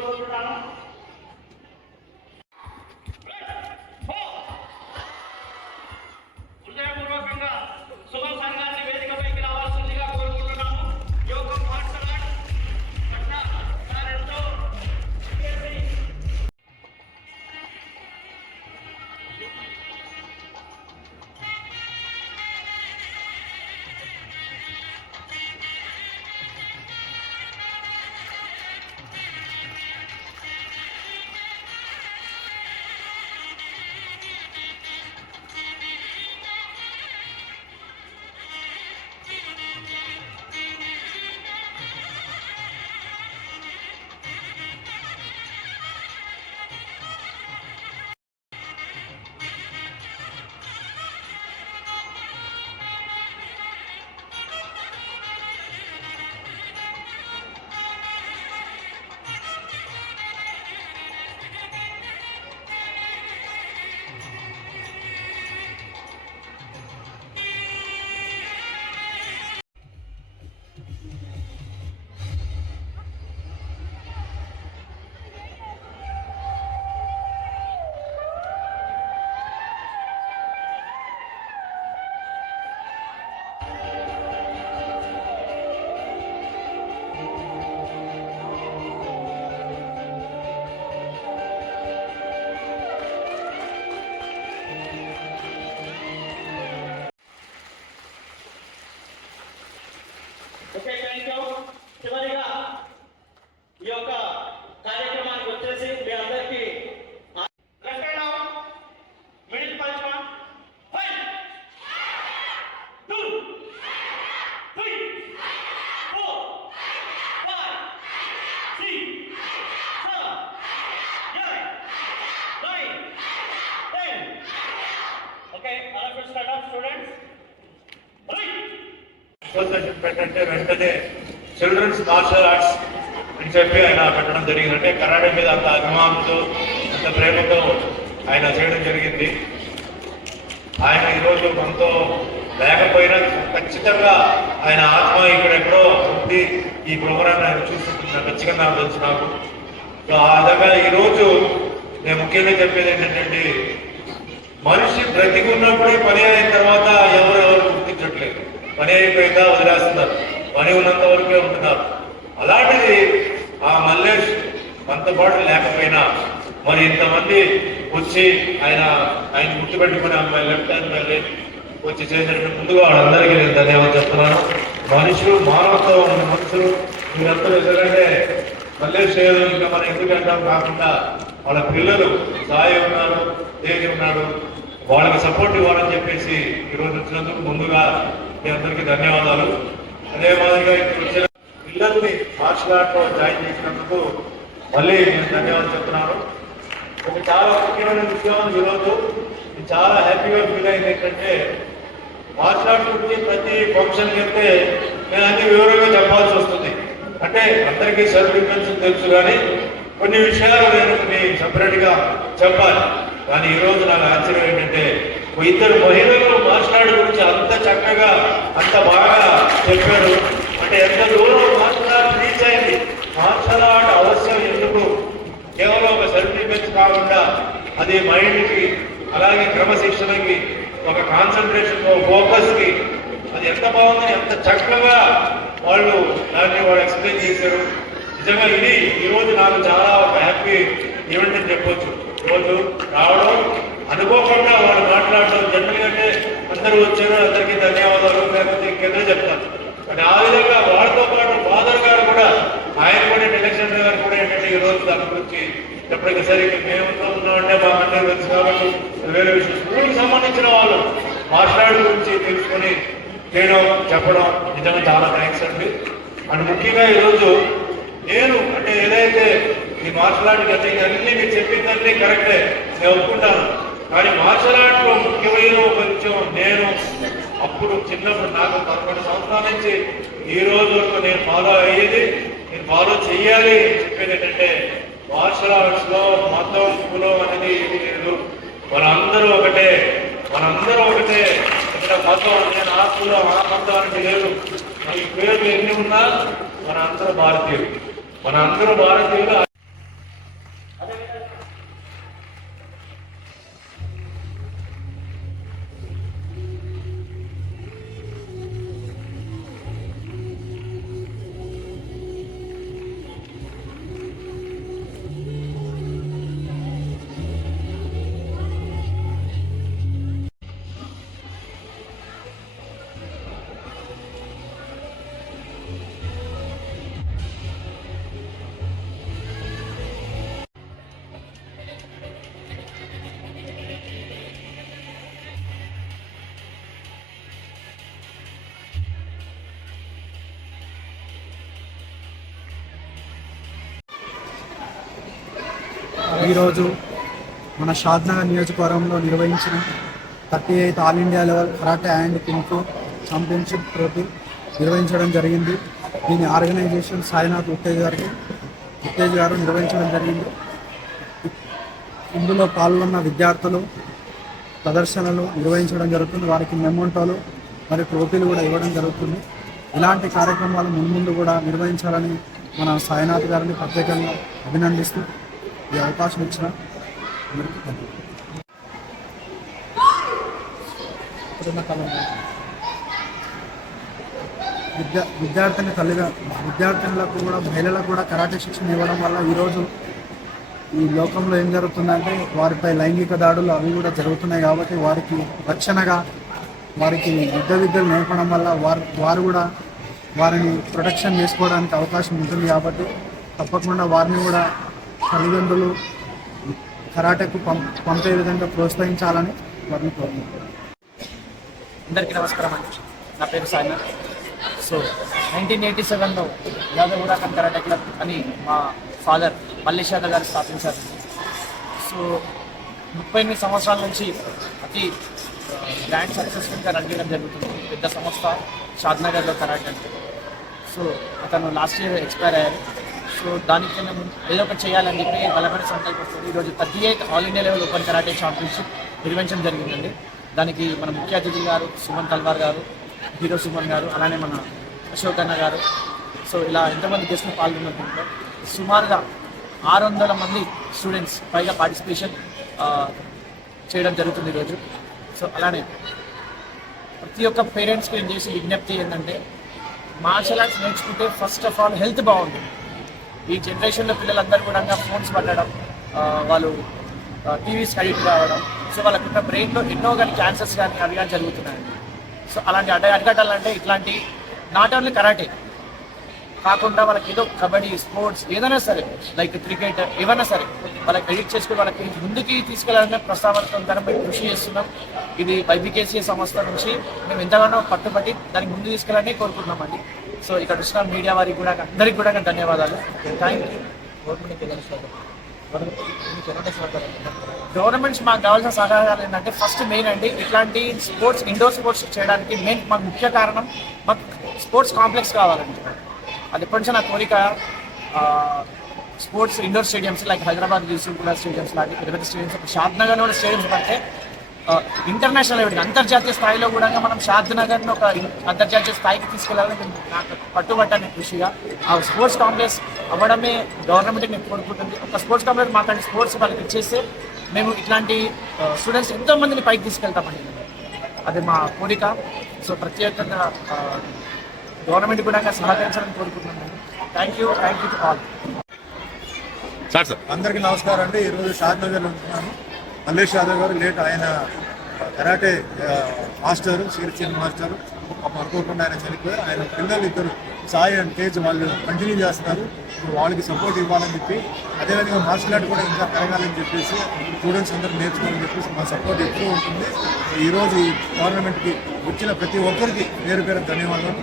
కోరుకుంటున్నాను హృదయపూర్వకంగా పెట్టంటే వెంటనే చిల్డ్రన్స్ మార్షల్ ఆర్ట్స్ అని చెప్పి ఆయన పెట్టడం జరిగింది. అంటే కరాటే మీద అంత అభిమానంతో అంత ప్రేమతో ఆయన చేయడం జరిగింది. ఆయన ఈరోజు మనతో లేకపోయినా ఖచ్చితంగా ఆయన ఆత్మ ఇక్కడ ఎక్కడో ఉంది ఈ ప్రోగ్రామ్ ఆయన చూస్తుంటున్నా ఖచ్చితంగా తెలుసు నాకు. సో ఆ విధంగా ఈరోజు నేను ముఖ్యంగా చెప్పేది ఏంటంటే మనిషి బ్రతికి ఉన్నప్పుడే పని అయిన తర్వాత ఎవరు ఎవరు గుర్తించట్లేదు. పని అయిపోయిందా వదిలేస్తున్నారు పని ఉన్నంత వరకే ఉంటున్నారు అలాంటిది ఆ మల్లేష్ మనతో పాటు లేకపోయినా మరి ఇంతమంది వచ్చి ఆయన ఆయన గుర్తుపెట్టుకుని అమ్మాయి లెఫ్ట్ హ్యాండ్ మళ్ళీ వచ్చి చేసినట్టు ముందుగా వాళ్ళందరికీ నేను ధన్యవాదాలు చెప్తున్నాను. మనుషులు మానవత్వం ఉన్న మనుషులు. మీరందరూ ఎందుకంటే మల్లేష్ చేయడం ఇంకా మనం ఎందుకు అంటాం? కాకుండా వాళ్ళ పిల్లలు సాయి ఉన్నారు దేవి ఉన్నాడు వాళ్ళకి సపోర్ట్ ఇవ్వాలని చెప్పేసి ఈరోజు వచ్చినందుకు ముందుగా మీ అందరికీ ధన్యవాదాలు. అదే మాదిరిగా ఇప్పుడు వచ్చిన పిల్లల్ని మార్షల్ ఆర్ట్లో జాయిన్ చేసినందుకు మళ్ళీ నేను ధన్యవాదాలు చెప్తున్నాను. ఒక చాలా ముఖ్యమైన విషయం ఈరోజు. చాలా హ్యాపీగా ఫీల్ అయింది ఏంటంటే మార్షల్ ఆర్ట్ గురించి ప్రతి ఫంక్షన్ చెప్తే నేను అన్ని వివరంగా చెప్పాల్సి వస్తుంది. అంటే అందరికీ సెల్ఫ్ డిఫెన్స్ తెలుసు కానీ కొన్ని విషయాలు నేను కొన్ని సపరేట్గా చెప్పాలి. కానీ ఈ రోజు నాకు ఆశ్చర్యం ఏంటంటే ఇద్దరు మహిళలు మార్షల్ గురించి అంత చక్కగా అంత బాగా చెప్పారు. అంటే ఎంత దూరం మార్షల్ రీచ్ అయింది. మార్షల్ అవసరం ఎందుకు? కేవలం ఒక సెల్ఫ్ కాకుండా అది మైండ్కి అలాగే క్రమశిక్షణకి ఒక కాన్సన్ట్రేషన్ ఫోకస్కి అది ఎంత బాగుందని ఎంత చక్కగా వాళ్ళు దాన్ని వాళ్ళు ఎక్స్ప్లెయిన్ చేశారు. నిజంగా ఇది ఈరోజు నాకు చాలా ఒక హ్యాపీ ఈవెంట్ అని చెప్పొచ్చు. రోజు రావడం అనుకోకుండా వాళ్ళు మాట్లాడడం జనరల్ అంటే అందరూ వచ్చారు అందరికీ ధన్యవాదాలు. లేకపోతే కింద చెప్తాను కానీ ఆ విధంగా వాళ్ళతో పాటు ఫాదర్ గారు కూడా ఆయన కూడా ఎలక్షన్ గారు కూడా ఏంటంటే ఈ రోజు దాని గురించి ఎప్పటికీ సరే మేము ఉన్నామంటే మా అందరూ తెలుసు కాబట్టి వేరే విషయం స్కూల్కి సంబంధించిన వాళ్ళు మాట్లాడే గురించి తెలుసుకొని చేయడం చెప్పడం నిజంగా చాలా థ్యాంక్స్ అండి. అండ్ ముఖ్యంగా ఈరోజు నేను అంటే ఏదైతే ఈ మార్షల్ ఆర్ట్ అన్ని మీరు చెప్పిందన్నీ కరెక్టే నేను ఒప్పుకుంటాను. కానీ మార్షల్ ఆర్ట్లో ముఖ్యమైన కొంచెం నేను అప్పుడు చిన్నప్పుడు నాకు పదకొండు సంవత్సరాల నుంచి ఈ రోజు వరకు నేను ఫాలో అయ్యేది నేను ఫాలో చెయ్యాలి చెప్పేది ఏంటంటే మార్షల్ ఆర్ట్స్లో మతం కులం అనేది ఏది లేదు. మనందరూ ఒకటే మనందరూ ఒకటే. కులం ఆ పంతానికి లేదు. ఈ పేర్లు ఎన్ని ఉన్నా మన అందరూ భారతీయులు. మన అందరూ భారతీయులు ఈరోజు మన షాద్నగర్ నియోజకవర్గంలో నిర్వహించిన thirty eighth all India level karate and kung fu championship trophy నిర్వహించడం జరిగింది. దీని ఆర్గనైజేషన్ సాయినాథ్ ఉత్తేజ్ గారికి ఉత్తేజ్ గారు నిర్వహించడం జరిగింది. ఇందులో పాల్గొన్న విద్యార్థులు ప్రదర్శనలు నిర్వహించడం జరుగుతుంది. వారికి మెమోంటోలు మరియు ట్రోఫీలు కూడా ఇవ్వడం జరుగుతుంది. ఇలాంటి కార్యక్రమాలు మున్ముందు కూడా నిర్వహించాలని మన సాయినాథ్ గారిని ప్రత్యేకంగా అభినందిస్తూ ఈ అవకాశం ఇచ్చిన అందరికీ ధన్యవాదాలు. ఇప్పుడున్న కాలంలో విద్యా విద్యార్థిని తల్లిగా విద్యార్థినులకు కూడా మహిళలకు కూడా కరాటే శిక్షణ ఇవ్వడం వల్ల ఈరోజు ఈ లోకంలో ఏం జరుగుతుందంటే వారిపై లైంగిక దాడులు అవి కూడా జరుగుతున్నాయి కాబట్టి వారికి రక్షణగా వారికి యుద్ధ విద్యలు నేర్పడం వల్ల వారు వారు కూడా వారిని ప్రొటెక్షన్ చేసుకోవడానికి అవకాశం ఉంటుంది కాబట్టి తప్పకుండా వారిని కూడా తల్లిదండ్రులు కరాటేకు పం పంపే విధంగా ప్రోత్సహించాలని వారిని కోరుకుంటున్నాను అందరికీ నమస్కారం అండి. నా పేరు సాయినాథ్ సో నైన్టీన్ ఎయిటీ సెవెన్లో యాదవ్ కన్ కరాటే క్లబ్ అని మా ఫాదర్ మల్లేష్ యాదవ్ గారు స్థాపించారు. సో ముప్పై ఎనిమిది సంవత్సరాల నుంచి అతి గ్రాండ్ సక్సెస్ఫుల్గా రన్ చేయడం జరుగుతుంది. పెద్ద సంస్థ షాద్నగర్లో కరాటే అంటే సో అతను లాస్ట్ ఇయర్ ఎక్స్పైర్ అయ్యారు. సో దానికన్నా ముందు ఏదో ఒకటి చేయాలని చెప్పి బలపడి సంకల్పిస్తుంది ఈరోజు thirty eighth all India level open karate championship నిర్వహించడం జరిగిందండి. దానికి మన ముఖ్య అతిథి గారు సుమన్ తల్వార్ గారు హీరో సుమన్ గారు అలానే మన అశోక్ అన్న గారు. సో ఇలా ఎంతమంది గెస్ట్లు పాల్గొన్న దీంట్లో సుమారుగా ఆరు వందల మంది స్టూడెంట్స్ పైగా పార్టిసిపేషన్ చేయడం జరుగుతుంది ఈరోజు సో అలానే ప్రతి ఒక్క పేరెంట్స్కి నేను చేసి విజ్ఞప్తి ఏంటంటే మార్షల్ ఆర్ట్స్ నేర్చుకుంటే ఫస్ట్ ఆఫ్ ఆల్ హెల్త్ బాగుంటుంది. ఈ జనరేషన్లో పిల్లలందరూ కూడా ఫోన్స్ పట్టడం వాళ్ళు టీవీస్ అడిక్ట్ కావడం సో వాళ్ళకున్న బ్రెయిన్లో ఎన్నో కానీ క్యాన్సర్స్ కానీ అవి కానీ జరుగుతున్నాయి. సో అలాంటి అడ్డ అడ్డగట్టాలంటే ఇట్లాంటి నాట్ ఓన్లీ కరాటే కాకుండా వాళ్ళకి ఏదో కబడ్డీ స్పోర్ట్స్ ఏదైనా సరే లైక్ క్రికెట్ ఏమైనా సరే వాళ్ళకి ఎడిట్ చేసుకుని వాళ్ళకి ముందుకి తీసుకెళ్ళాలనే ప్రస్తావనతో దానిపై కృషి చేస్తున్నాం. ఇది వైబికేసీ సంస్థ నుంచి మేము ఎంతగానో పట్టుబట్టి దానికి ముందు తీసుకెళ్ళాలని కోరుకుంటున్నామండి. సో ఇక్కడ వచ్చిన మీడియా వారికి కూడా అందరికి కూడా ధన్యవాదాలు. థ్యాంక్ యూ గవర్నమెంట్స్ మాకు కావాల్సిన సహకారాలు ఏంటంటే ఫస్ట్ మెయిన్ అండి ఇట్లాంటి స్పోర్ట్స్ ఇండోర్ స్పోర్ట్స్ చేయడానికి మెయిన్ మాకు ముఖ్య కారణం మాకు స్పోర్ట్స్ కాంప్లెక్స్ కావాలండి. అది ఎప్పటి నుంచి నా కోరిక. Sports indoor stadiums like Hyderabad యూసుఫ్లా stadiums లాంటి పెద్ద పెద్ద స్టేడియంస్ షాద్ నగర్ కూడా స్టేడియంస్ పడితే ఇంటర్నేషనల్ లెవెల్ అంతర్జాతీయ స్థాయిలో కూడా మనం షాద్ నగర్ని ఒక అంతర్జాతీయ స్థాయికి తీసుకెళ్ళాలని నాకు పట్టుబట్టాను కృషిగా ఆ స్పోర్ట్స్ కాంప్లెక్స్ అవ్వడమే గవర్నమెంట్ నేను కోరుకుంటుంది. ఒక స్పోర్ట్స్ కాంప్లెక్స్ మాట్లాడి స్పోర్ట్స్ వాళ్ళకి ఇచ్చేస్తే మేము ఇట్లాంటి స్టూడెంట్స్ ఎంతో మందిని పైకి తీసుకెళ్తామండి. అది మా కోరిక. సో ప్రత్యేకంగా గవర్నమెంట్ కూడా సహకరించాలని కోరుకుంటున్నాను. Thank you thank you all sir sir. అందరికీ నమస్కారం అండి. ఈరోజు షాద్ నగర్లో ఉంటున్నాను. మల్లేష్ యాదవ్ గారు లేట్ ఆయన కరాటే ఆ, మాస్టర్ శ్రీచంద్ మాస్టర్ అనుకోకుండా ఆయన చనిపోయారు. ఆయన పిల్లలు ఇద్దరు సాయి అండ్ తేజ్ వాళ్ళు కంటిన్యూ చేస్తున్నారు. ఇప్పుడు వాళ్ళకి సపోర్ట్ ఇవ్వాలని చెప్పి అదేవిధంగా మార్షల్ ఆర్ట్ కూడా ఇంకా పెరగాలని చెప్పేసి స్టూడెంట్స్ అందరూ నేర్చుకోవాలని చెప్పేసి మా సపోర్ట్ ఎక్కువ ఉంటుంది. ఈరోజు ఈ గవర్నమెంట్కి వచ్చిన ప్రతి ఒక్కరికి పేరు పేరు ధన్యవాదాలు.